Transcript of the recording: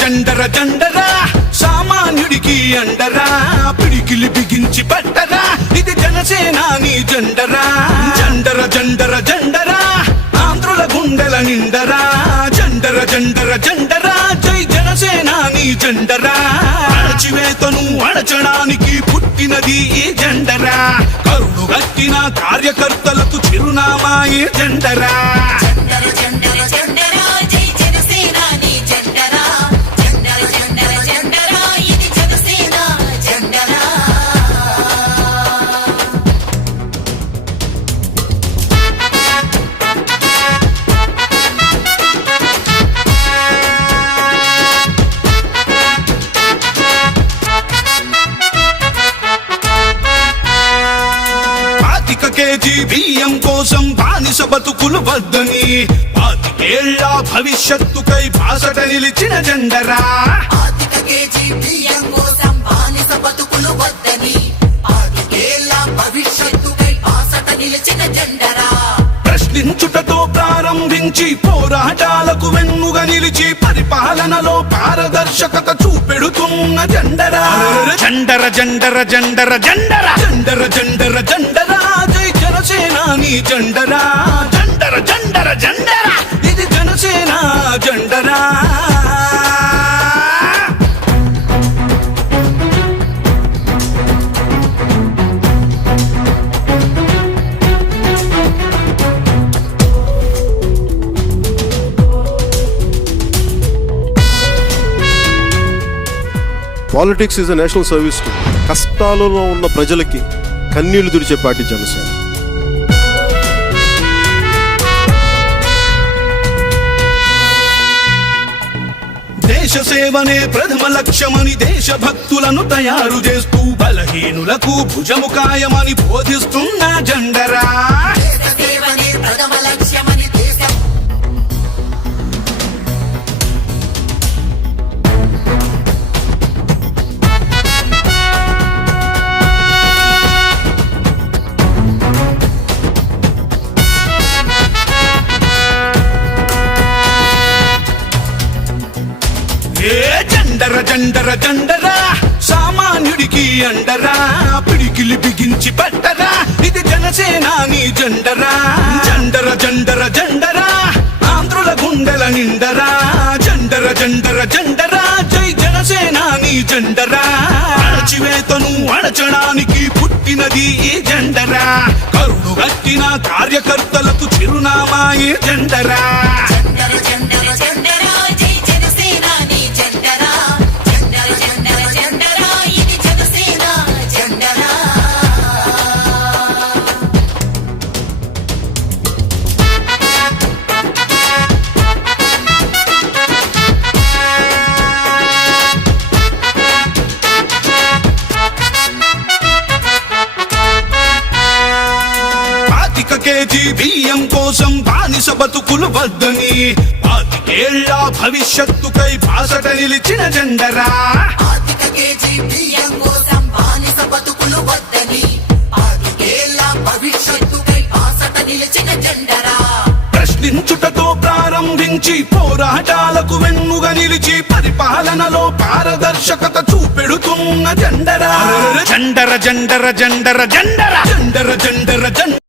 జండర జండరా సామాన్యుడికి అండరా పిడికిలి బిగించి పట్టరా ఇది జనసేనాని జెండరా జండర జండర జండరా ఆంధ్రుల గుండెల నిండరా జండర జండర జండరా జై జనసేనాని జెండరా అణచివేతను అణచడానికి పుట్టినది ఈ జెండరా కరుడు గట్టిన కార్యకర్తలకు చిరునామా ఈ జెండరా కేజీ బియ్యం కోసం బానిస బతుకులు వద్దని 25 ఏళ్ల భవిష్యత్తుకై బాసట నిలిచిన జెండరా ప్రశ్నించుటతో ప్రారంభించి పోరాటాలకు వెన్నుగా నిలిచి పరిపాలనలో పారదర్శకత చూపెడుతున్న జెండరా జండర జండర జండర జండర జండర జండర జండరా జై జనసేనాని జెండరా జండర జండర జండరా ఇది జనసేన జెండరా politics is a national service to కష్టాలలో ఉన్న ప్రజలకి కన్నీళ్లు తుడిచే పార్టీ జనసేన. దేశ సేవనే ప్రథమ లక్ష్యమని దేశభక్తులను తయారు చేస్తూ బలహీనులకు భుజము కాయమని బోధిస్తున్న జెండరా జండర జండర జండరా సామాన్యుడికి అండరా పిడికిలి బిగించి పట్టరా ఇది జనసేనాని జెండరా జండర జండర జండరా ఆంధ్రుల గుండెల నిండరా జండర జండర జండరా జై జనసేనాని జెండరా అణచివేతను అణచడానికి పుట్టినది ఈ జెండరా కరుడు గట్టిన కార్యకర్తలకు చిరునామా ఈ జెండరా కేజీ బియ్యం కోసం బానిస బతుకులు వద్దని 25 ఏళ్ల భవిష్యత్తుకై బాసట నిలిచిన జెండరా ప్రశ్నించుటతో ప్రారంభించి పోరాటాలకు వెన్నుగా నిలిచి పరిపాలనలో పారదర్శకత చూపెడుతున్న జెండరా జండర జండర జండర జండర జండర జండర జండర